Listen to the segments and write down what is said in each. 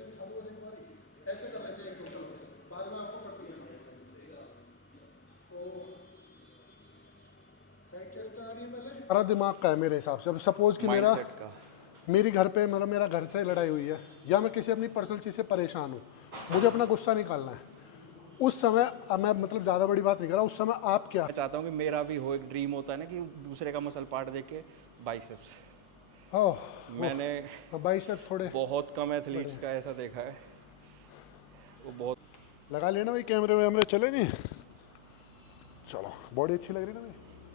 ऐसे खाली बस एक बार ऐसे कर लेते हैं एक दो, चलो बाद में आपको परसों तो साइड चेस्ट का आ रही है पहले। सारा दिमाग का है मेरे हिसाब से। अब सपोज कि मेरा माइंडसेट का। मेरी घर पे मतलब मेरा घर से लड़ाई हुई है या मैं किसी अपनी पर्सनल चीज़ से परेशान हूँ, मुझे अपना गुस्सा निकालना है उस समय। अब मैं मतलब ज़्यादा बड़ी बात नहीं कर रहा, उस समय आप क्या मैं चाहता हूँ कि मेरा भी हो, एक ड्रीम होता है ना कि दूसरे का मसल पार्ट देख के बाइसेप्स। ओह मैंने बाइसेप्स थोड़े बहुत कम एथलीट्स का ऐसा देखा है, वो बहुत। लगा लेना भाई, कैमरे वैमरे चले नहीं। चलो बॉडी अच्छी लग रही है ना भाई।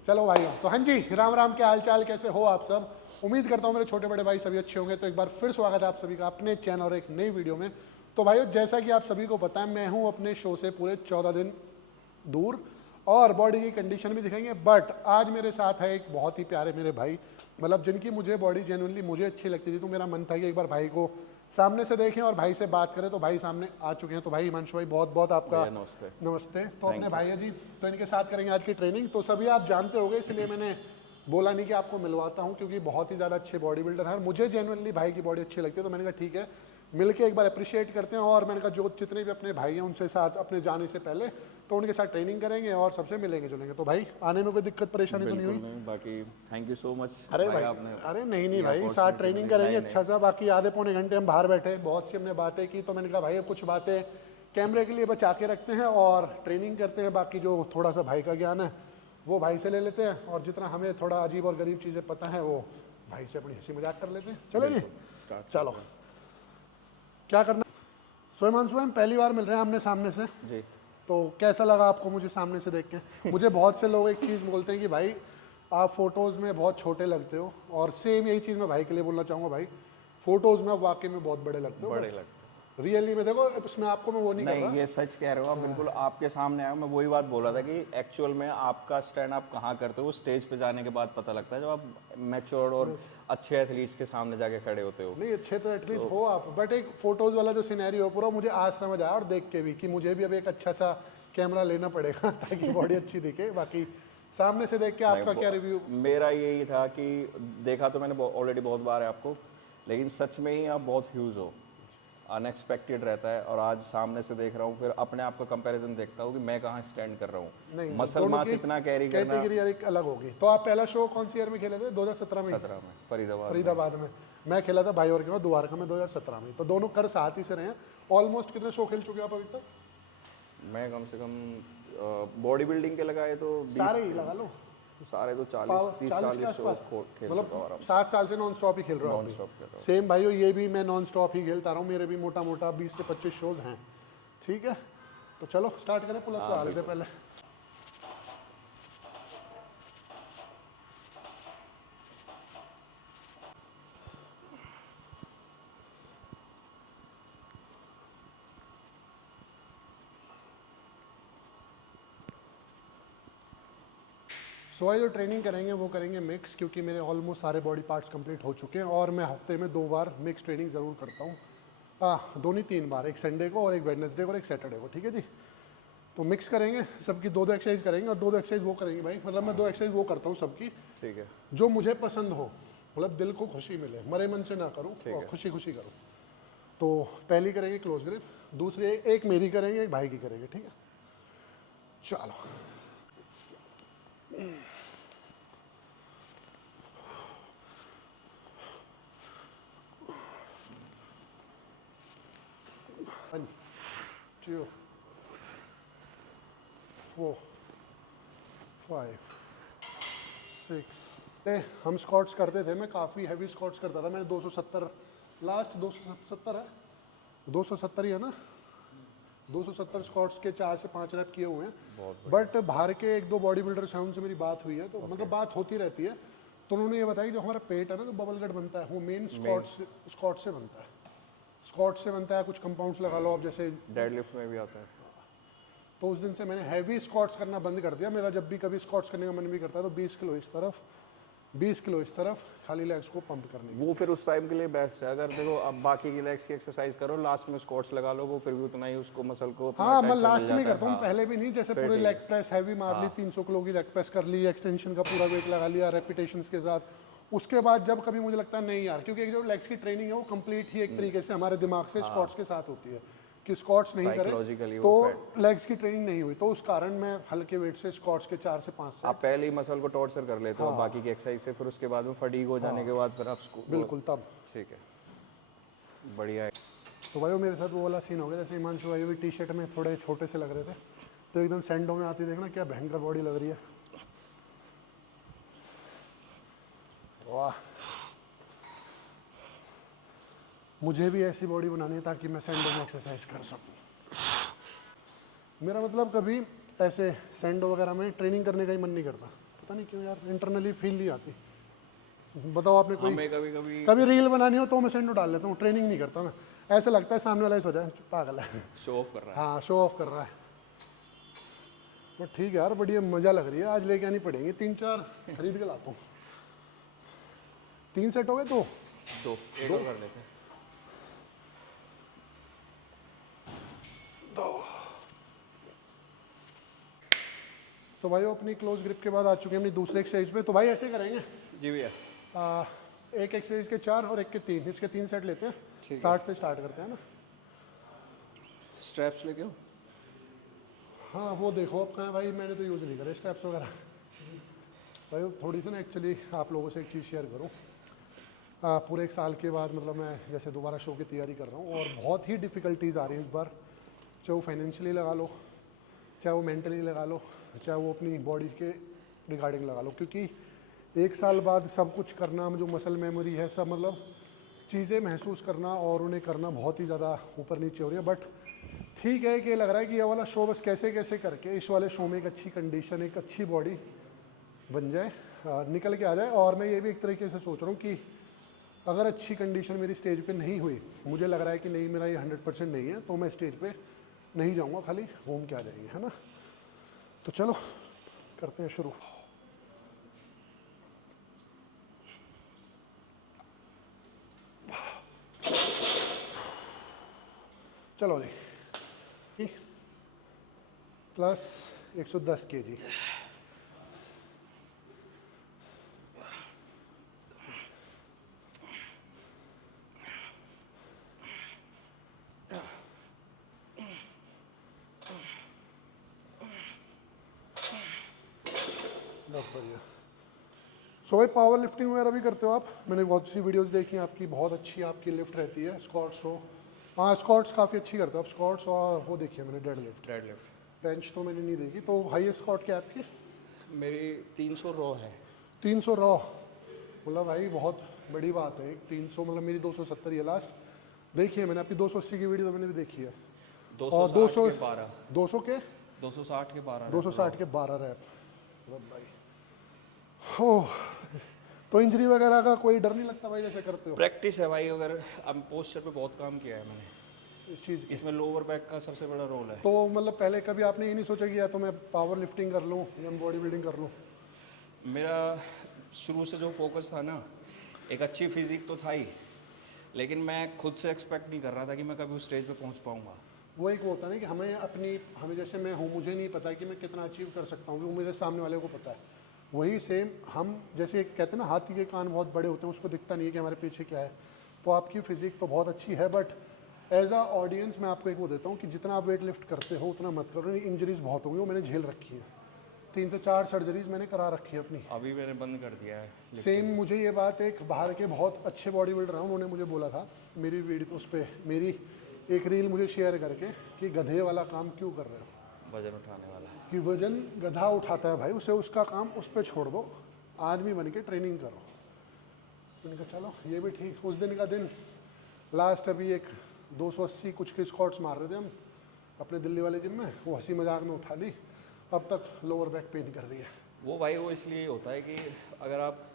चलो भाई तो हाँ जी, राम राम, क्या हाल चाल, कैसे हो आप सब। उम्मीद करता हूँ मेरे छोटे बड़े भाई सभी अच्छे होंगे। तो एक बार फिर स्वागत है आप सभी का अपने चैनल और एक नई वीडियो में। तो भाइयों जैसा कि आप सभी को पता है, मैं हूँ अपने शो से पूरे 14 दिन दूर और बॉडी की कंडीशन भी दिखाएंगे। बट आज मेरे साथ है एक बहुत ही प्यारे मेरे भाई, मतलब जिनकी मुझे बॉडी जेन्युइनली मुझे अच्छी लगती थी। तो मेरा मन था कि एक बार भाई को सामने से देखें और भाई से बात करें। तो भाई सामने आ चुके हैं। तो भाई हिमांशु भाई बहुत बहुत आपका भैया नमस्ते। नमस्ते। तो Thank अपने you। भाई है जी, तो इनके साथ करेंगे आज की ट्रेनिंग। तो सभी आप जानते होंगे, इसलिए मैंने बोला नहीं कि आपको मिलवाता हूँ, क्योंकि बहुत ही ज़्यादा अच्छे बॉडी बिल्डर है। मुझे जेन्युइनली भाई की बॉडी अच्छी लगती है, तो मैंने कहा ठीक है मिलके एक बार अप्रिशिएट करते हैं। और मैंने कहा जो जितने भी अपने भाई हैं उनसे साथ अपने जाने से पहले तो उनके साथ ट्रेनिंग करेंगे और सबसे मिलेंगे जुलेंगे। तो भाई आने में कोई दिक्कत परेशानी तो नहीं बिल्कुल हुई? नहीं, बाकी थैंक यू सो मच। अरे भाई आपने अरे नहीं नहीं ये भाई, साथ opportunity ट्रेनिंग दी। करेंगे नहीं, अच्छा सा। बाकी आधे पौने घंटे हम बाहर बैठे, बहुत सी हमने बातें की। तो मैंने कहा भाई अब कुछ बातें कैमरे के लिए बचा के रखते हैं और ट्रेनिंग करते हैं। बाकी जो थोड़ा सा भाई का ज्ञान है वो भाई से ले लेते हैं, और जितना हमें थोड़ा अजीब और गरीब चीज़ें पता है वो भाई से अपनी हंसी मजाक कर लेते हैं। चलो जी स्टार्ट चलो, क्या करना। सोईमान स्वयं पहली बार मिल रहे हैं आमने सामने से, जी। तो कैसा लगा आपको मुझे सामने से देख के? मुझे बहुत से लोग एक चीज़ बोलते हैं कि भाई आप फोटोज़ में बहुत छोटे लगते हो, और सेम यही चीज़ मैं भाई के लिए बोलना चाहूँगा। भाई फोटोज़ में आप वाकई में बहुत बड़े लगते हो, बड़े लगते रियली में देखो इसमें आपको मैं वो नहीं कर नहीं, रहा। ये सच कह रहे हो आप, बिल्कुल आपके सामने आया। मैं वही बात बोल रहा था कि एक्चुअल में आपका स्टैंड आप कहाँ करते हो, वो स्टेज पे जाने के बाद पता लगता है, जब आप मैच्योर और अच्छे एथलीट्स के सामने जाके खड़े होते हो। नहीं अच्छे तो एटलीस्ट हो आप, बट एक फोटोज़ वाला जो सिनेरियो पूरा मुझे आज समझ आया, और देख के भी कि मुझे भी अब एक अच्छा सा कैमरा लेना पड़ेगा ताकि बॉडी अच्छी दिखे। बाकी सामने से देख के आपका क्या रिव्यू? मेरा यही था कि देखा तो मैंने ऑलरेडी बहुत बार है आपको, लेकिन सच में ही आप बहुत ह्यूज हो, अनएक्सपेक्टेड रहता है। और आज सामने से देख रहा हूँ, फिर अपने आप का कंपैरिजन देखता हूँ कि मैं कहाँ स्टैंड कर रहा हूँ। मसल मास इतना कैरी करना। कैटेगरी एक अलग होगी। तो आप पहला शो कौन सी ईयर में खेले थे? 2017 में? 17 में फरीदाबाद। फरीदाबाद में मैं खेला था भाई और के द्वारका में 2017 में। तो दोनों कर साथ ही से रहे हैं। ऑलमोस्ट कितने शो खेल चुके हैं आप अभी तक? मैं कम से कम बॉडी बिल्डिंग के लगाए तो 20, सारे ही लगा लो, सारे तो 40-30 शो खेल चुका हूँ आराम से। 7 साल से नॉन स्टॉप ही खेल रहा नॉन हूँ। स्टॉप खेल रहा हूँ। सेम भाई ये भी मैं नॉन स्टॉप ही खेलता रहा हूँ। मेरे भी मोटा मोटा 20 से 25 शोज हैं। ठीक है तो चलो स्टार्ट करें। पुल अप लगा लेते पहले। सो जो ट्रेनिंग करेंगे वो करेंगे मिक्स, क्योंकि मेरे ऑलमोस्ट सारे बॉडी पार्ट्स कंप्लीट हो चुके हैं। और मैं हफ्ते में 2 बार मिक्स ट्रेनिंग ज़रूर करता हूँ। 2 नहीं 3 बार, एक संडे को और एक वेडनेसडे को और एक सैटरडे को। ठीक है जी। तो मिक्स करेंगे, सबकी 2-2 एक्सरसाइज करेंगे और 2-2 एक्सरसाइज वो करेंगे भाई। मतलब मैं 2 एक्सरसाइज वो करता हूँ सबकी, ठीक है। जो मुझे पसंद हो, मतलब दिल को खुशी मिले, मरे मन से ना करूँ और खुशी खुशी करूँ। तो पहली करेंगे क्लोज ग्रिप, दूसरी एक मेरी करेंगे, एक भाई की करेंगे। ठीक है चलो। One, 2, 4, 5, 6। हम स्क्वाट्स करते थे, मैं काफ़ी हैवी स्क्वाट्स करता था। मैंने 270 लास्ट 270 है, 270 ही है ना, 270 स्क्वाट्स के 4 से 5 रैप किए हुए हैं। बट बाहर के 1-2 बॉडी बिल्डर्स हैं, उनसे मेरी बात हुई है, तो मतलब बात होती रहती है। तो उन्होंने ये बताया कि जो हमारा पेट है ना, जो बबल गट बनता है, वो मेन स्क्वाट से बनता है। स्क्वाट से बनता है, कुछ कंपाउंड्स लगा लो आप, जैसे डेडलिफ्ट में भी आता है। तो उस दिन से मैंने हैवी स्क्वाट्स करना बंद कर दिया। मेरा जब भी कभी स्क्वाट्स करने का मन भी करता है तो 20 किलो इस तरफ, 20 किलो इस तरफ, खाली लेग्स को पंप करने की। वो फिर उस टाइम के लिए बेस्ट है। अगर देखो अब बाकी की लेग्स की एक्सरसाइज करो, लास्ट में स्क्वाट्स लगा लो, वो फिर भी उतना ही उसको मसल को हाँ मैं लास्ट में करता हूँ, पहले भी नहीं। जैसे पूरे लेग प्रेस हैवी मार ली, हाँ। 300 किलो की लेग प्रेस कर ली, एक्सटेंशन का पूरा वेट लगा लिया रेपिटेशंस के साथ, उसके बाद जब कभी मुझे लगता है नहीं यार, क्योंकि एक जो लेग्स की ट्रेनिंग है वो कंप्लीट ही एक तरीके से हमारे दिमाग से स्क्वाट्स के साथ होती है कि स्क्वाट्स नहीं करें Psychologically तो वो लेग्स की ट्रेनिंग नहीं हुई, तो उस कारण मैं हल्के वेट से स्क्वाट्स के 4 से 5 सेट। आप पहले ही मसल को टॉर्चर कर लेते हो बाकी की एक्सरसाइज से, फिर उसके बाद में फटीग हो जाने के बाद फिर आप बिल्कुल तब। ठीक है, बढ़िया है। सो भाई वो मेरे साथ वो वाला सीन हो गया, जैसे हिमांशु भाई भी टी शर्ट में थोड़े छोटे से लग रहे थे, तो एकदम सैंडो में आती देखना क्या भयंकर बॉडी लग रही है। वाह, मुझे भी ऐसी बॉडी बनानी है ताकि मैं सैंडो में एक्सरसाइज कर सकूं। मेरा मतलब कभी ऐसे सैंडो वगैरह में ट्रेनिंग करने का ही मन नहीं करता, पता नहीं क्यों यार, इंटरनली फील नहीं आती। बताओ आपने कोई हमें कभी कभी कभी रील बनानी हो तो मैं सैंडो डाल लेता हूँ, ट्रेनिंग नहीं करता मैं। ऐसा लगता है सामने वाला ही सोचा है पागल है, शो ऑफ कर रहा है। हाँ शो ऑफ कर रहा है। तो ठीक है यार, बढ़िया मज़ा लग रही है, आज लेके आनी पड़ेंगी 3-4 खरीद के लाता हूँ। 3 सेट हो गए तो दो एक और कर लेते हैं। तो भाई वो अपनी क्लोज ग्रिप के बाद आ चुके हैं अपनी दूसरे एक्सरसाइज पे। तो भाई ऐसे करेंगे, जी भैया, एक एक्सरसाइज के 4 और एक के 3, इसके 3 सेट लेते हैं, ठीक है। 60 से स्टार्ट करते हैं ना। स्ट्रैप्स लेके आओ। हाँ वो देखो अब कहाँ है भाई, मैंने तो यूज़ नहीं करे स्टेप्स वगैरह। भाई वो थोड़ी सी ना एक्चुअली आप लोगों से एक चीज़ शेयर करूँ, पूरे 1 साल के बाद मतलब मैं जैसे दोबारा शो की तैयारी कर रहा हूँ और बहुत ही डिफ़िकल्टीज आ रही हैं इस बार, चाहे वो फाइनेंशियली लगा लो, चाहे वो मेंटली लगा लो, चाहे वो अपनी बॉडी के रिगार्डिंग लगा लो, क्योंकि 1 साल बाद सब कुछ करना, जो मसल मेमोरी है सब, मतलब चीज़ें महसूस करना और उन्हें करना बहुत ही ज़्यादा ऊपर नीचे हो रही है। बट ठीक है कि लग रहा है कि ये वाला शो बस कैसे कैसे करके इस वाले शो में एक अच्छी कंडीशन, एक अच्छी बॉडी बन जाए, निकल के आ जाए। और मैं ये भी एक तरीके से सोच रहा हूँ कि अगर अच्छी कंडीशन मेरी स्टेज पे नहीं हुई, मुझे लग रहा है कि नहीं मेरा ये 100% नहीं है, तो मैं स्टेज पे नहीं जाऊँगा, खाली घूम के आ जाएंगे, है ना। तो चलो करते हैं शुरू। चलो जी, प्लस 110 kg। बहुत बढ़िया। सो भाई पावर लिफ्टिंग वगैरह भी करते हो आप? मैंने बहुत सी वीडियोस देखी हैं आपकी, बहुत अच्छी आपकी लिफ्ट रहती है। स्क्वाट्स हो, हाँ स्क्वाट्स काफ़ी अच्छी करते हो आप, स्क्वाट्स, और वो देखी है मैंने डेड लिफ्ट। बेंच तो मैंने नहीं देखी। तो हाईएस्ट स्क्वाट क्या है आपकी? मेरी 300 रॉ है। 300 रॉ, मतलब भाई बहुत बड़ी बात है। 300 मतलब मेरी 270 ही है लास्ट। देखी है मैंने आपकी 280 की वीडियो, तो मैंने भी देखी है। और 200 के 12 200 के 260 के 12 260 के 12 रैप। मतलब भाई हो, तो इंजरी वगैरह का कोई डर नहीं लगता भाई जैसे करते हो प्रैक्टिस है भाई। अगर अब पोस्चर पे बहुत काम किया है मैंने, इस चीज़ की? इसमें लोअर बैक का सबसे बड़ा रोल है। तो मतलब पहले कभी आपने ये नहीं सोचा कि या तो मैं पावर लिफ्टिंग कर लूँ या मैं बॉडी बिल्डिंग कर लूँ? मेरा शुरू से जो फोकस था ना, एक अच्छी फिजिक तो था ही, लेकिन मैं खुद से एक्सपेक्ट नहीं कर रहा था कि मैं कभी उस स्टेज पे पहुंच पाऊंगा। वो एक वो होता है ना कि हमें जैसे मैं हूँ, मुझे नहीं पता कि मैं कितना अचीव कर सकता हूँ, वो मेरे सामने वाले को पता है। वही सेम हम जैसे एक कहते हैं ना, हाथी के कान बहुत बड़े होते हैं, उसको दिखता नहीं है कि हमारे पीछे क्या है। तो आपकी फिजिक तो बहुत अच्छी है, बट एज अ ऑडियंस मैं आपको एक वो देता हूँ कि जितना आप वेट लिफ्ट करते हो उतना मत करो। इंजरीज बहुत होंगी, वो मैंने झेल रखी है। 3 से 4 सर्जरीज मैंने करा रखी है अपनी। अभी मैंने बंद कर दिया है। सेम मुझे ये बात एक बाहर के बहुत अच्छे बॉडी बिल्डर हैं, उन्होंने मुझे बोला था मेरी वीडियो उस पर, मेरी एक रील मुझे शेयर करके, कि गधे वाला काम क्यों कर रहे हो, वजन उठाने वाला। कि वजन गधा उठाता है भाई, उसे उसका काम उस पर छोड़ दो, आदमी बन के ट्रेनिंग करो। मैंने कहा चलो ये भी ठीक। उस दिन का दिन लास्ट अभी एक 280 कुछ के स्क्वाट्स मार रहे थे हम अपने दिल्ली वाले जिम में, वो हंसी मजाक में उठा ली, अब तक लोअर बैक पेन कर रही है। वो भाई वो इसलिए होता है कि अगर आप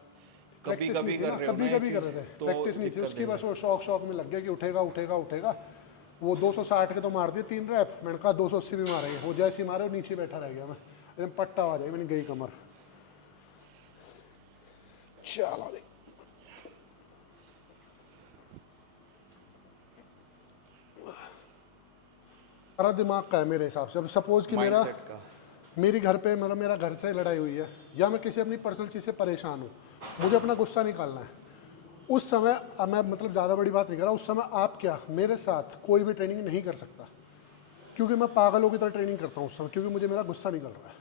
कभी प्रैक्टिस कभी नहीं थी कर ना, रहे हो कभी ना कभी कर रहे थे, तो प्रैक्टिस नहीं थी दिक्कत उसकी, देगा। बस वो शौक में लग गया कि उठेगा उठेगा उठेगा। वो 260 के तो मार दिए 3 रैप, मैंने कहा 280 भी मारेंगे। वो जैसे ही मारे वो नीचे बैठा रह गया, मैं एकदम पट्टा आ जाए, मैंने गई कमर। चलो दे, सारा दिमाग का है मेरे हिसाब से। अब सपोज कि मेरा माइंडसेट का मेरी घर पे मतलब मेरा घर से लड़ाई हुई है या मैं किसी अपनी पर्सनल चीज़ से परेशान हूँ, मुझे अपना गुस्सा निकालना है, उस समय अब मैं मतलब ज़्यादा बड़ी बात नहीं कर रहा, उस समय आप क्या मेरे साथ कोई भी ट्रेनिंग नहीं कर सकता, क्योंकि मैं पागलों की तरह ट्रेनिंग करता हूँ उस समय, क्योंकि मुझे मेरा गुस्सा निकल रहा है।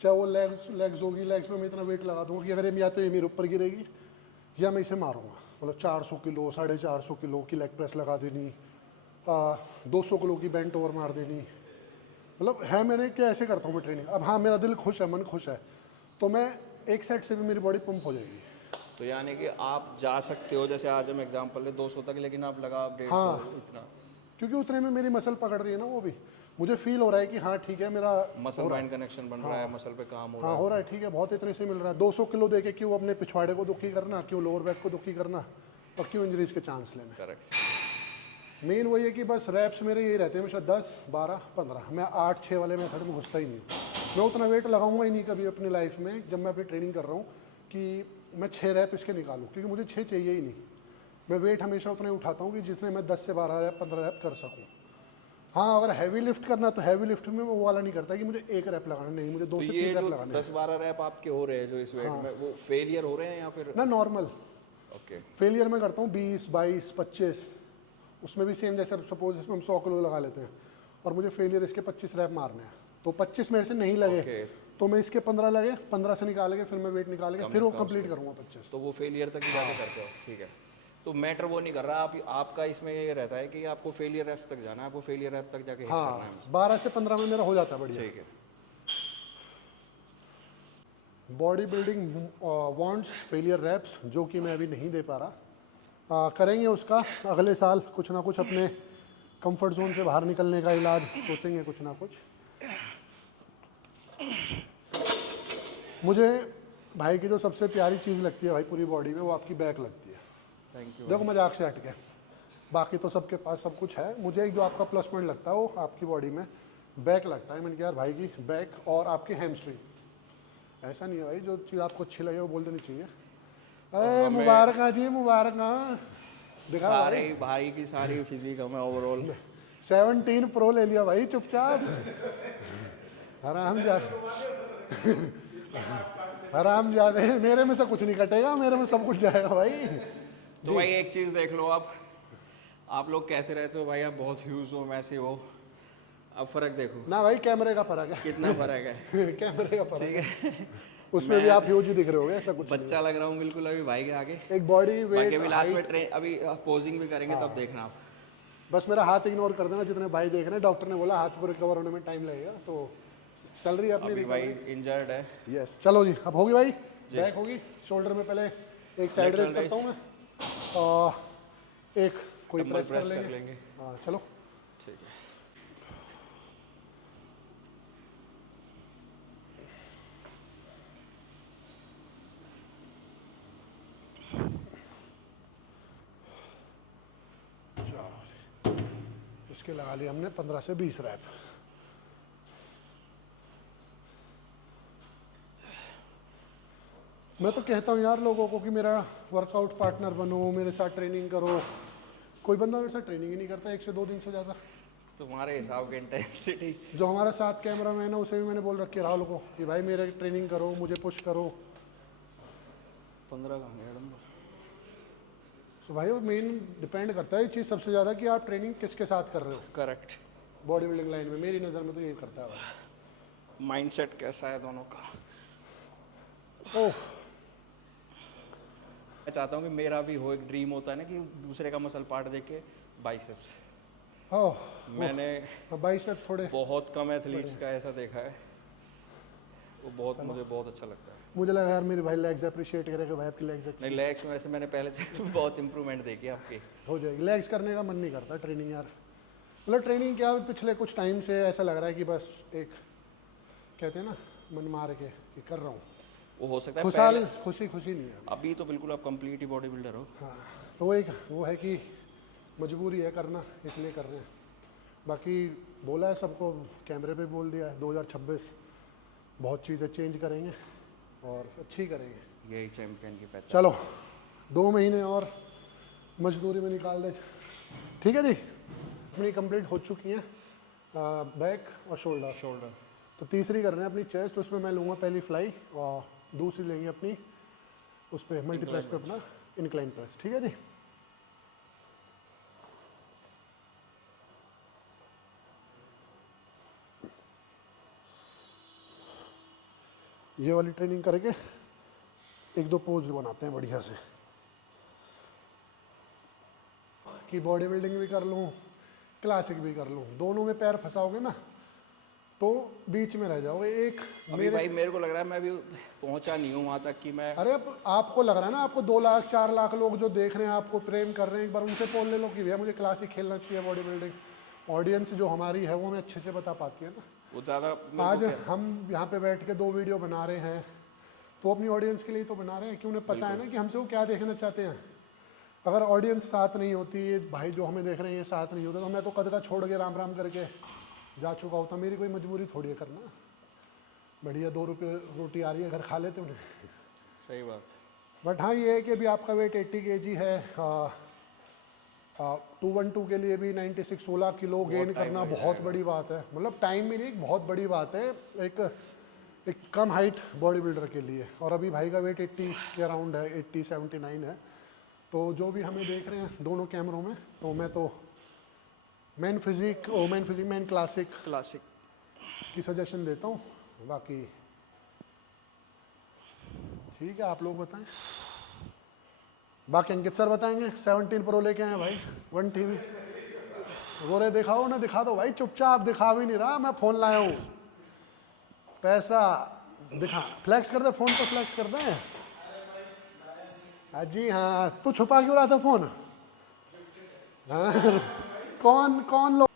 चाहे वो लेग्स होगी, लेग्स में मैं इतना वेट लगा दूंगा कि अगर ये या तो ये मेरे ऊपर गिरेगी या मैं इसे मारूंगा। मतलब 400 किलो 450 किलो की लेग प्रेस लगा देनी, 200 किलो की बेंट ओवर मार देनी, मतलब है मैंने क्या ऐसे करता हूँ मैं ट्रेनिंग। अब हाँ मेरा दिल खुश है, मन खुश है, तो मैं एक सेट से भी मेरी बॉडी पंप हो जाएगी। तो यानी कि आप जा सकते हो, जैसे आज हम एग्जांपल ले 200 तक, लेकिन आप लगा 150 हाँ। इतना क्योंकि उतने में मेरी मसल पकड़ रही है ना, वो भी मुझे फील हो रहा है कि हाँ ठीक है मेरा मसल माइंड कनेक्शन बन रहा है, मसल पे काम हो रहा हाँ है। हो रहा है, ठीक है बहुत इतने से मिल रहा है। 200 किलो दे के क्यों अपने पिछवाड़े को दुखी करना, क्यों लोअर बैक को दुखी करना, और क्यों इंजरीज के चांस लेने। करेक्ट। मेन वही है कि बस रैप्स मेरे यही रहते हैं हमेशा 10 12 15, मैं 8 6 वाले मेथड में घुसता ही नहीं हूँ। मैं उतना वेट लगाऊंगा ही नहीं कभी अपनी लाइफ में जब मैं अपनी ट्रेनिंग कर रहा हूँ कि मैं 6 रैप इसके निकालूँ, क्योंकि मुझे 6 चाहिए ही नहीं। मैं वेट हमेशा उतना ही उठाता हूँ कि जितने मैं 10 से 12 रैप 15 रैप कर सकूँ। हाँ अगर हैवी लिफ्ट करना तो हैवी लिफ्ट में वो वाला नहीं करता कि मुझे 1 रैप लगाना, नहीं मुझे 2 तो से ये 3 रैप जो लगाना है। 10-12 रैप आपके हो रहे हैं जो इस वेट में, वो फेलियर हो रहे हैं या फिर? ना नॉर्मल ओके। फेलियर में करता हूँ 20 22 25, उसमें भी सेम जैसे सपोज इसमें हम 100 किलो लगा लेते हैं और मुझे फेलियर इसके 25 रैप मारने हैं, तो 25 मेरे से नहीं लगे ओके। तो मैं इसके 15 लगे, 15 से निकाल के फिर मैं वेट निकाल के फिर वो कंप्लीट करूँगा 25। तो वो फेलियर तक ही जाके करते हो, ठीक है। तो मैटर वो नहीं कर रहा, आप आपका इसमें ये रहता है कि आपको फेलियर रैप्स तक जाना है, आपको फेलियर रैप तक जाके हिट करना है। हाँ 12 से 15 में मेरा हो जाता है बढ़िया। ठीक है। Body building wants failure reps, जो कि मैं अभी नहीं दे पा रहा। करेंगे उसका अगले साल कुछ ना कुछ, अपने कंफर्ट जोन से बाहर निकलने का इलाज सोचेंगे कुछ ना कुछ। मुझे भाई की जो सबसे प्यारी चीज़ लगती है भाई पूरी बॉडी में, वो आपकी बैक लगती है। Thank you. देखो मजाक से हट के, बाकी तो सबके पास सब कुछ है, मुझे एक जो आपका प्लस पॉइंट लगता है वो आपकी बॉडी में बैक लगता है। मैंने कहा यार भाई की बैक और आपकी हैमस्ट्रिंग, ऐसा नहीं है भाई जो चीज़ आपको अच्छी लगे वो बोल देनी चाहिए। अरे मुबारक जी मुबारक। सारे भाई की सारी फिजिक हमें ओवरऑल 17 प्रो ले लिया भाई चुपचाप, आराम जाते आराम जाते, मेरे में से कुछ नहीं कटेगा, मेरे में सब कुछ जाएगा भाई। तो भाई एक चीज़ देख लो, आप लोग कहते रहते हो भाई आप बहुत ह्यूज हो, मैसे हो, अब फर्क देखो ना भाई कैमरे का फर्क है, कितना फर्क है। कैमरे का फर्क ठीक है, है। उसमें भी आप ह्यूज ही दिख रहे होगे, ऐसा कुछ बच्चा लग रहा हूँ बिल्कुल अभी भाई के आगे। एक बॉडी बाकी वेट अभी लास्ट में ट्रेन अभी पोजिंग भी करेंगे तब देखना आप। बस मेरा हाथ इग्नोर कर देना, जितने भाई देख रहे हैं, डॉक्टर ने बोला हाथ को रिकवर होने में टाइम लगेगा, तो चल रही है अपनी अभी भाई इंजर्ड है। यस चलो जी, अब होगी भाई बैक होगी। शोल्डर में पहले एक साइड रेस करता हूँ मैं, और एक कोई डंबल प्रेस कर कर लेंगे। हाँ चलो ठीक है। इसके लगा लिया हमने 15 से 20 रैप। मैं तो कहता हूँ यार लोगों को कि मेरा वर्कआउट पार्टनर बनो, मेरे साथ ट्रेनिंग करो। कोई बंदा मेरे साथ ट्रेनिंग ही नहीं करता 1 से 2 दिन से ज़्यादा। तुम्हारे हिसाब की इंटेंसिटी। जो हमारे साथ कैमरा मैन है उसे भी मैंने बोल रखी है राहुल को कि भाई मेरे ट्रेनिंग करो, मुझे पुश करो। 15 कहाँ गया डंबल? तो भाई वो मेन डिपेंड करता है ये चीज़ सबसे ज़्यादा कि आप ट्रेनिंग किसके साथ कर रहे हो। करेक्ट। बॉडी बिल्डिंग लाइन में मेरी नज़र में तो यही करता है। माइंडसेट कैसा है दोनों का? ओह मैं चाहता हूँ कि मेरा भी हो, एक ड्रीम होता है ना कि दूसरे का मसल पार्ट देख के बाइसेप्स। ओह मैंने बाइसेप्स थोड़े, बहुत कम एथलीट्स का ऐसा देखा है, वो बहुत मुझे बहुत अच्छा लगता है। मुझे लगा यार मेरे भाई लेग्स अप्रिशिएट करेगा, भाई आपकी लेग्स नहीं लेग्स में वैसे मैंने पहले से बहुत इंप्रूवमेंट देखी है आपकी। हो जाएगी। लेग्स करने का मन नहीं करता ट्रेनिंग यार, मतलब ट्रेनिंग क्या पिछले कुछ टाइम से ऐसा लग रहा है कि बस एक कहते हैं ना मन मार के कि कर रहा हूँ, वो हो सकता है खुशहाल खुशी नहीं है। अभी तो बिल्कुल आप कंप्लीट ही बॉडी बिल्डर हो। हाँ तो वो है कि मजबूरी है करना, इसलिए कर रहे हैं। बाकी बोला है सबको, कैमरे पे बोल दिया है 2026 बहुत चीज़ें चेंज करेंगे और अच्छी करेंगे। यही चैंपियन की पहचान। चलो 2 महीने और मजदूरी में निकाल दे, ठीक है जी। अपनी कंप्लीट हो चुकी हैं बैक और शोल्डर। तो तीसरी कर रहे हैं अपनी चेस्ट, उसमें मैं लूँगा पहली फ्लाई और दूसरी लेंगे अपनी उस पर मल्टीप्रेस पे अपना इंक्लाइन प्रेस। ठीक है जी। ये वाली ट्रेनिंग करके एक दो पोज बनाते हैं बढ़िया से कि बॉडी बिल्डिंग भी कर लूँ, क्लासिक भी कर लूँ। दोनों में पैर फंसाओगे ना तो बीच में रह जाओगे। एक अभी भाई मेरे को लग रहा है मैं अभी पहुंचा नहीं हूँ वहाँ तक कि मैं, अरे अब आपको लग रहा है ना, आपको 2 लाख 4 लाख लोग जो देख रहे हैं, आपको प्रेम कर रहे हैं, एक बार उनसे बोल ले लो कि भैया मुझे क्लासिक खेलना चाहिए, बॉडी बिल्डिंग। ऑडियंस जो हमारी है वो हमें अच्छे से बता पाती है ना। वो ज़्यादा आज हम यहाँ पे बैठ के 2 वीडियो बना रहे हैं तो अपनी ऑडियंस के लिए तो बना रहे हैं कि उन्हें पता है ना कि हमसे वो क्या देखना चाहते हैं। अगर ऑडियंस साथ नहीं होती, ये भाई जो हमें देख रहे हैं ये साथ नहीं होते, तो मैं तो कद का छोड़ के राम राम करके जा चुका होता। मेरी कोई मजबूरी थोड़ी है करना। बढ़िया 2 रुपये रोटी आ रही है, घर खा लेते उन्हें। सही बात। बट हाँ ये है कि अभी आपका वेट 80 kg है। 212 के लिए भी 96 16 किलो गेन करना बहुत बड़ी बात है। मतलब टाइम भी नहीं, बहुत बड़ी बात है एक कम हाइट बॉडी बिल्डर के लिए। और अभी भाई का वेट 80 के अराउंड है, 80 79 है। तो जो भी हमें देख रहे हैं दोनों कैमरों में, तो मैं तो मैन फिजिक मैन क्लासिक की सजेशन देता हूँ। बाकी ठीक है, आप लोग बताएं। बाकी अंकित सर बताएंगे। 17 प्रो लेके आए भाई, 1 TB। गोरे दिखाओ ना, दिखा दो भाई, चुपचाप दिखा भी नहीं रहा, मैं फ़ोन लाया हूँ। पैसा दिखा, फ्लैक्स कर दे, फ़ोन तो फ्लैक्स कर दे। जी हाँ, तू छुपा क्यों रहा था फ़ोन? हाँ, कौन लोग।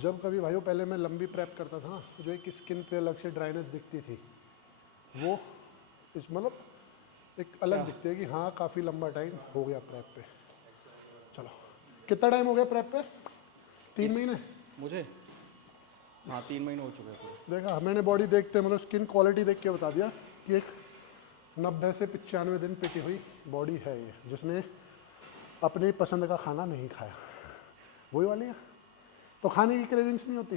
जब कभी भाइयों पहले मैं लंबी प्रेप करता था ना, जो एक स्किन पे अलग से ड्राइनेस दिखती थी, वो इस मतलब एक अलग दिखती है कि हाँ काफ़ी लंबा टाइम हो गया प्रेप पे। चलो, कितना टाइम हो गया प्रेप पे? 3 महीने मुझे, हाँ 3 महीने हो चुके हैं। देखा, मैंने बॉडी देखते मतलब स्किन क्वालिटी देख के बता दिया कि एक 90 से 95 दिन पिटी हुई बॉडी है ये, जिसने अपनी पसंद का खाना नहीं खाया। वही वाली है। तो खाने की क्रेविंग्स नहीं होती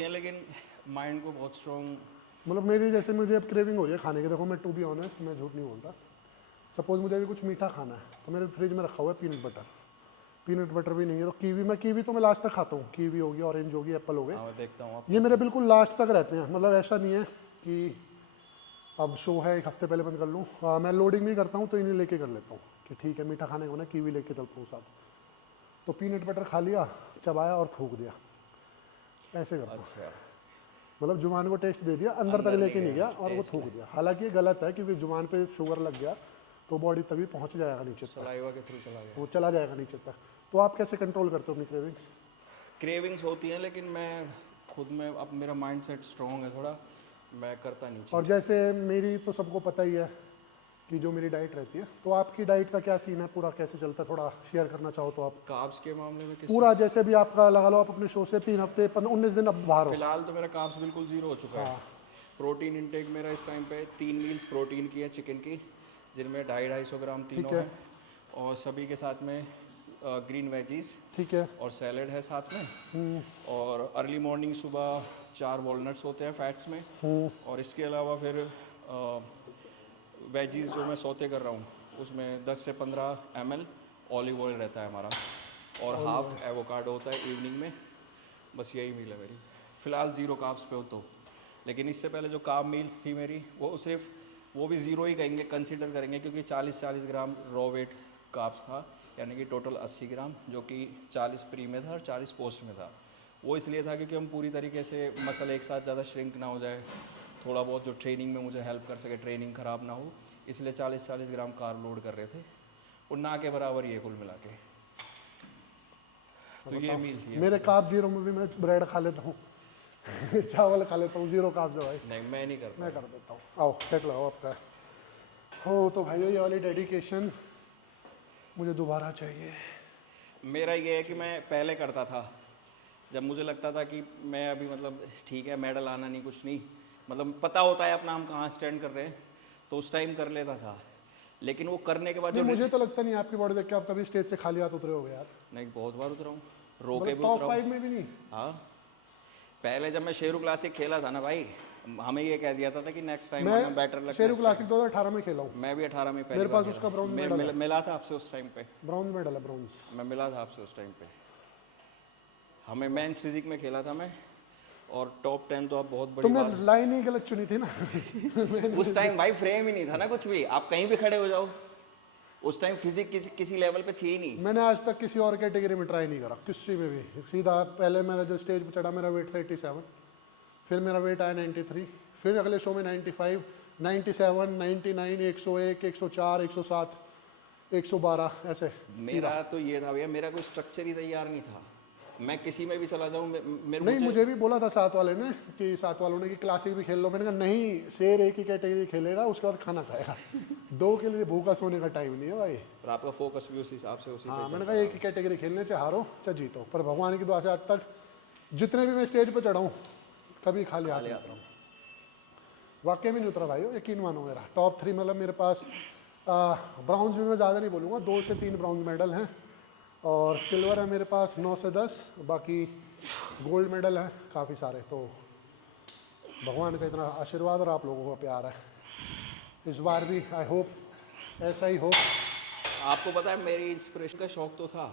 हैं, लेकिन माइंड को बहुत स्ट्रॉन्ग, मतलब मेरी जैसे मुझे अब क्रेविंग हो रही है खाने की। देखो मैं टू बी ऑनेस्ट, मैं झूठ नहीं बोलता। सपोज मुझे अभी कुछ मीठा खाना है तो मेरे फ्रिज में रखा हुआ है पीनट बटर भी नहीं है तो कीवी तो मैं लास्ट तक खाता हूँ। कीवी होगी, ऑरेंज होगी, एप्पल हो गए, हाँ मैं देखता हूँ ये मेरे बिल्कुल लास्ट तक रहते हैं। मतलब ऐसा नहीं है कि अब शो है 1 हफ्ते पहले बंद कर लूँ। मैं लोडिंग भी करता हूँ तो इन्हें लेके कर लेता हूँ कि ठीक है मीठा खाने को ना, कीवी लेके चलता हूँ साथ। तो पीनट बटर खा लिया, चबाया और थूक दिया, ऐसे करता हूँ। अच्छा, मतलब जुबान को टेस्ट दे दिया, अंदर तक लेके नहीं गया और वो थूक दिया। हालांकि ये गलत है क्योंकि जुबान पे शुगर लग गया तो बॉडी तभी पहुंच जाएगा नीचे तक, सलाइवा के थ्रू चला गया, वो चला जाएगा नीचे तक। तो आप कैसे कंट्रोल करते हो अपनी क्रेविंग्स होती हैं, लेकिन मैं खुद में अब मेरा माइंड सेट स्ट्रॉन्ग है थोड़ा, मैं करता नहीं। और जैसे मेरी तो सबको पता ही है कि जो मेरी डाइट रहती है, तो आपकी डाइट का क्या सीन है पूरा, कैसे चलता है, थोड़ा शेयर करना चाहो तो आप। कार्ब्स के मामले में पूरा जैसे भी आपका लगा लो, आप अपने शो से 3 हफ्ते 19 दिन अब बाहर हो। फिलहाल तो मेरा कार्ब्स बिल्कुल जीरो हो चुका है। प्रोटीन इंटेक मेरा इस टाइम पे 3 मील्स प्रोटीन की है चिकन की, जिनमें 250-250 ग्राम तीनों है, और सभी के साथ में ग्रीन वेजीज, ठीक है, और सैलड है साथ में, और अर्ली मॉर्निंग सुबह 4 वॉलनट्स होते हैं फैट्स में, और इसके अलावा फिर वेजीज जो मैं सौते कर रहा हूँ उसमें 10 से 15 ml ऑलिव ऑयल रहता है हमारा, और हाफ एवोकाडो होता है इवनिंग में। बस यही मील है मेरी फ़िलहाल, ज़ीरो कार्ब्स पे हो तो। लेकिन इससे पहले जो कार्ब मील्स थी मेरी, वो सिर्फ वो भी ज़ीरो ही कहेंगे, कंसीडर करेंगे, क्योंकि 40 ग्राम रॉ वेट कार्ब्स था, यानी कि टोटल 80 ग्राम, जो कि 40 प्री में था और 40 पोस्ट में था। वो इसलिए था क्योंकि हम पूरी तरीके से मसल एक साथ ज़्यादा श्रिंक ना हो जाए, थोड़ा बहुत जो ट्रेनिंग में मुझे हेल्प कर सके, ट्रेनिंग ख़राब ना हो, इसलिए 40 ग्राम कार्ब लोड कर रहे थे, और ना के बराबर ये कुल मिला के। तो ये मील थी मेरे कार्ब जीरो में भी मैं ब्रेड खा लेता हूँ चावल खा लेता हूँ, जीरो कार्ब जो भाई। नहीं, मैं नहीं करता, मैं कर देता हूँ। आओ सेट लगाओ आपका। हो तो भाइयों ये वाली डेडिकेशन मुझे दोबारा चाहिए। मेरा ये है कि मैं पहले करता था जब मुझे लगता था कि मैं अभी मतलब ठीक है, मेडल आना नहीं, कुछ नहीं, मतलब पता होता है अपना हम कहाँ स्टैंड कर रहे हैं, तो उस टाइम कर लेता था। लेकिन वो करने के बाद जो मुझे तो लगता नहीं आपकी बॉडी देख के आप कभी स्टेज से खाली हाथ उतरे हो गए यार। नहीं, बहुत बार उतरा हूँ, रो के भी टॉप उतरा हूँ। 5 में भी नहीं? हाँ, पहले जब मैं शेरू क्लासिक खेला था ना भाई, हमें ये कह दिया था कि नेक्स्ट टाइम मैं हमें बेटर लगता शेरू है। क्लासिक 2018 में खेला हूँ, मैं भी 18 में पहली मेरे बार पास उसका ब्रॉन्ज खेला। मेडल है। मिला था आपसे उस टाइम पे, ब्रॉन्ज मेडल है, ब्रॉन्ज। मैं मिला था आपसे उस टाइम पे। हमें मेंस फिजिक में खेला था मैं, और टॉप 10 तो आप बहुत बड़ी तुमने बात। लाइन ही गलत चुनी थी ना। उस टाइम भाई फ्रेम ही नहीं था ना कुछ भी, आप कहीं भी खड़े हो जाओ। उस टाइम फिजिक किसी लेवल पे थी ही नहीं। मैंने आज तक किसी और कैटेगरी में ट्राई नहीं करा, किसी में भी। सीधा पहले मेरा जो स्टेज पे चढ़ा, मेरा वेट था 87, फिर मेरा वेट आया 93, फिर अगले शो में 95, 97, 99, 101, 104, 107, 112, ऐसे। मेरा तो ये था भैया, मेरा कोई स्ट्रक्चर ही तैयार नहीं था। मैं किसी में भी चला जाऊँ, मेरे नहीं, मुझे भी बोला था साथ वाले ने कि साथ वालों ने कि क्लासिक भी खेल लो। मैंने कहा नहीं, शेर एक ही कैटेगरी खेलेगा, उसके बाद खाना खाएगा। दो के लिए भूखा सोने का टाइम नहीं है भाई। पर आपका फोकस भी उस हिसाब से उसी हाँ, पे मैंने चलता कहा एक ही कैटेगरी खेलने, चाहे हारो चाहे जीतो। पर भगवान की दुआ से आज तक जितने भी मैं स्टेज पर चढ़ा हूँ, कभी खाली हाथ नहीं उतरा हूँ। वाकई में नहीं उतरा भाई, यकीन मानो। मेरा टॉप 3 मतलब मेरे पास ब्राउन्स भी मैं ज़्यादा नहीं बोलूँगा, 2 से 3 ब्राउन्ज मेडल हैं, और सिल्वर है मेरे पास 9 से 10, बाकी गोल्ड मेडल है काफ़ी सारे। तो भगवान का इतना आशीर्वाद और आप लोगों का प्यार है, इस बार भी आई होप ऐसा ही हो। आपको पता है मेरी इंस्पिरेशन का शौक तो था,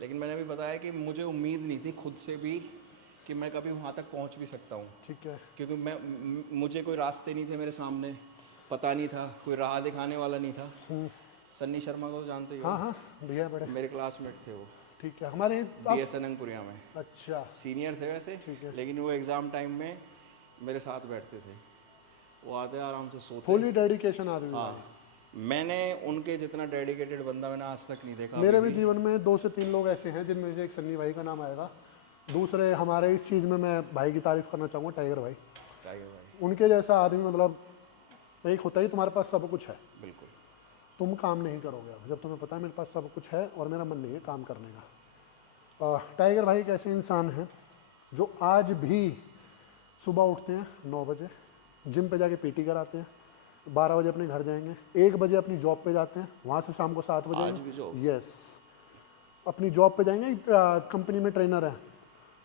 लेकिन मैंने भी बताया कि मुझे उम्मीद नहीं थी खुद से भी कि मैं कभी वहाँ तक पहुँच भी सकता हूँ। ठीक है। क्योंकि मुझे कोई रास्ते नहीं थे मेरे सामने, पता नहीं था, कोई राह दिखाने वाला नहीं था। सन्नी शर्मा को तो जानते ही हो। हाँ हाँ, भैया बड़े। मेरे क्लासमेट थे वो, ठीक है, हमारे BS अनंगपुरिया में। अच्छा, सीनियर थे वैसे, ठीक है। लेकिन वो एग्ज़ाम टाइम में मेरे साथ बैठते थे। वो आते आराम से सोते। फुली डेडिकेशन आदमी भाई। हाँ, मैंने उनके जितना डेडिकेटेड बंदा मैंने आज तक नहीं देखा। मेरे अभी भी जीवन में 2 से 3 लोग ऐसे हैं जिनमें से एक सन्नी भाई का नाम आएगा। दूसरे हमारे इस चीज़ में मैं भाई की तारीफ करना चाहूँगा, टाइगर भाई। टाइगर भाई उनके जैसा आदमी, मतलब एक होता है तुम्हारे पास सब कुछ है, बिल्कुल। तुम काम नहीं करोगे। अब जब तुम्हें पता है मेरे पास सब कुछ है और मेरा मन नहीं है काम करने का। टाइगर भाई एक ऐसे इंसान हैं जो आज भी सुबह उठते हैं 9 बजे, जिम पे जाके पीटी कराते हैं, 12 बजे अपने घर जाएंगे, 1 बजे अपनी जॉब पे जाते हैं, वहाँ से शाम को 7 बजे। आज भी जॉब? यस, अपनी जॉब पे जाएंगे, कंपनी में ट्रेनर है,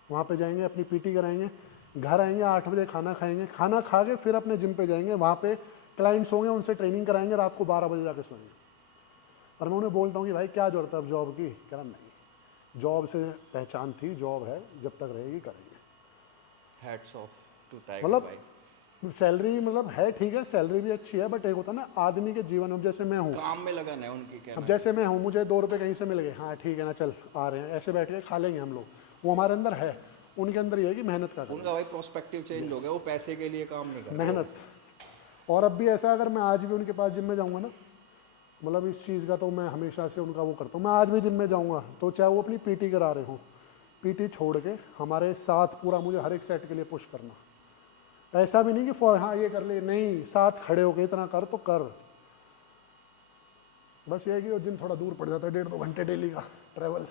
वहाँ पे जाएंगे, अपनी पीटी कराएंगे, घर आएंगे 8 बजे, खाना खाएंगे, खाना खा के फिर अपने जिम पे जाएंगे, वहाँ पे क्लाइंट्स होंगे, उनसे ट्रेनिंग कराएंगे, रात को 12 बजे जाके सोएंगे। और मैं उन्हें बोलता हूँ कि भाई क्या जरूरत है अब जॉब की? कह रहा नहीं, जॉब से पहचान थी, जॉब है, जब तक रहेगी करेंगे। हैट्स ऑफ टू टाइगर मतलब भाई। सैलरी मतलब है ठीक है, सैलरी भी अच्छी है, बट एक होता है ना आदमी के जीवन में, जैसे मैं हूँ, काम में लगन है उनकी, कहना अब है। जैसे मैं हूँ, मुझे 2 रुपये कहीं से मिल गए, हाँ ठीक है ना, चल आ रहे हैं, ऐसे बैठ के खा लेंगे हम लोग, वो हमारे अंदर है। उनके अंदर ये है कि मेहनत का उनका भाई प्रोस्पेक्टिव चेंज हो गया, वो पैसे के लिए काम नहीं कर रहे। मेहनत। और अब भी ऐसा, अगर मैं आज भी उनके पास जिम में जाऊँगा ना, मतलब इस चीज़ का तो मैं हमेशा से उनका वो करता हूँ। मैं आज भी जिम में जाऊँगा तो चाहे वो अपनी पीटी करा रहे हो, पीटी छोड़ के हमारे साथ पूरा मुझे हर एक सेट के लिए पुश करना। ऐसा भी नहीं कि हाँ ये कर ले, नहीं, साथ खड़े होके इतना कर तो कर। बस ये है कि वो जिम थोड़ा दूर पड़ जाता है, 1.5-2 घंटे डेली का ट्रैवल।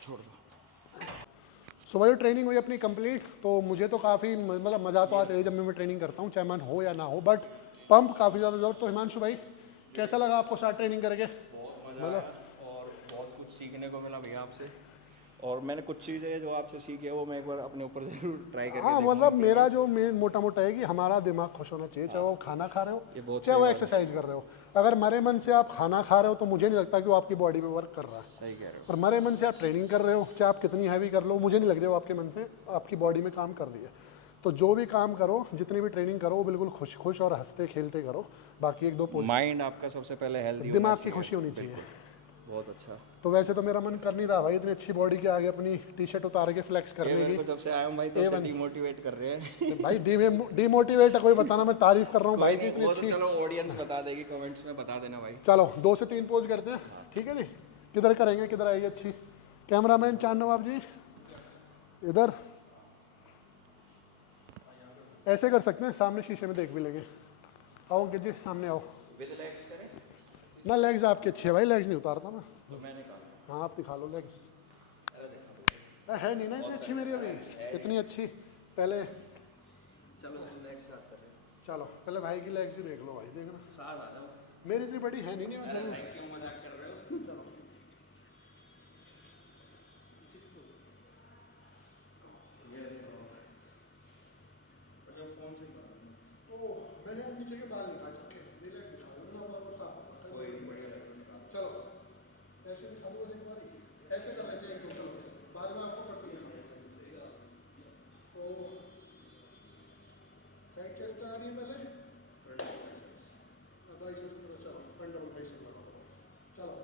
छोड़ दो। सो भाई ट्रेनिंग हुई अपनी कंप्लीट, तो मुझे तो काफ़ी मतलब मज़ा तो आता है जब मैं ट्रेनिंग करता हूँ, चाहे मन हो या ना हो, बट पंप काफ़ी ज़्यादा ज़रूरत। तो हिमांशु भाई कैसा लगा आपको साथ ट्रेनिंग करके? बहुत मज़ा आया और बहुत कुछ सीखने को मिला भैया आपसे, और मैंने कुछ चीज़ें जो आपसे सीखी है वो मैं एक बार अपने ऊपर जरूर ट्राई करके हाँ, देखूंगा। मतलब मेरा जो मेन मोटा मोटा है कि हमारा दिमाग खुश होना चाहिए, चाहे वो खाना खा रहे ये हो बहुत चाहे सही वो बात एक्सरसाइज कर रहे हो। अगर मरे मन से आप खाना खा रहे हो तो मुझे नहीं लगता कि वो आपकी बॉडी में वर्क कर रहा है। सही कह रहे हो। और मरे मन से आप ट्रेनिंग कर रहे हो, चाहे आप कितनी हैवी कर लो, मुझे नहीं लग रहा वो आपके मन पे, आपकी बॉडी में काम कर रही है। तो जो भी काम करो, जितनी भी ट्रेनिंग करो, वो बिल्कुल खुश खुश और हंसते खेलते करो। बाकी 1-2 माइंड आपका सबसे पहले हेल्दी, दिमाग की खुशी होनी चाहिए। बहुत अच्छा। तो वैसे तो मेरा मन कर नहीं रहा भाई इतनी अच्छी बॉडी के आगे अपनी टी-शर्ट उतार के फ्लेक्स ये करने मेरे को की। जब से आया हूँ भाई तब से डिमोटिवेट कर रहे हैं। भाई डिमोटिवेट कोई बताना, मैं तारीफ कर रहा हूँ भाई की इतनी वो तो अच्छी। चलो ऑडियंस बता देगी, कमेंट्स में बता देना भाई। चलो 2 से 3 पोज करते हैं, ठीक है जी? किधर करेंगे, किधर आएगी अच्छी? कैमरामैन चांद नवाब जी इधर, ऐसे कर सकते हैं, सामने शीशे में देख भी लेंगे। आओ जी सामने आओ। विद लेग्स करें? ना लेग्स आपकी अच्छी है भाई, लेग्स नहीं उतारता मैं। तो मैंने कहा हाँ आप दिखा लो लेग्स। है नहीं ना इतनी अच्छी मेरी अभी, इतनी अच्छी पहले। चलो चलो लेग्स स्टार्ट कर रहे हैं। चलो पहले भाई की लेग्स ही देख लो भाई, देखना साथ आ जाओ। मेरी इतनी बड़ी है नहीं, मैं अरे जरूर। भाई क्यों मजाक कर रहे हो? चलो ये देखो। अच्छा फोन से ओह मैंने यार पीछे के बाल निकाल चुके हैं, रिलैक्स दिखा दो ना, प्रॉपर साफ होगा। कोई बढ़िया लग रहा है। चलो ऐसे दिखा दो एक बार, ऐसे कर लेते हैं एक दो, चलो बाद में आपको परफेक्ट दिखा दूंगा। तो साइड चेस्ट लगा रही है पहले, बाइसेप्स, चलो फ्रंट डबल बाइसेप लगा दो। चलो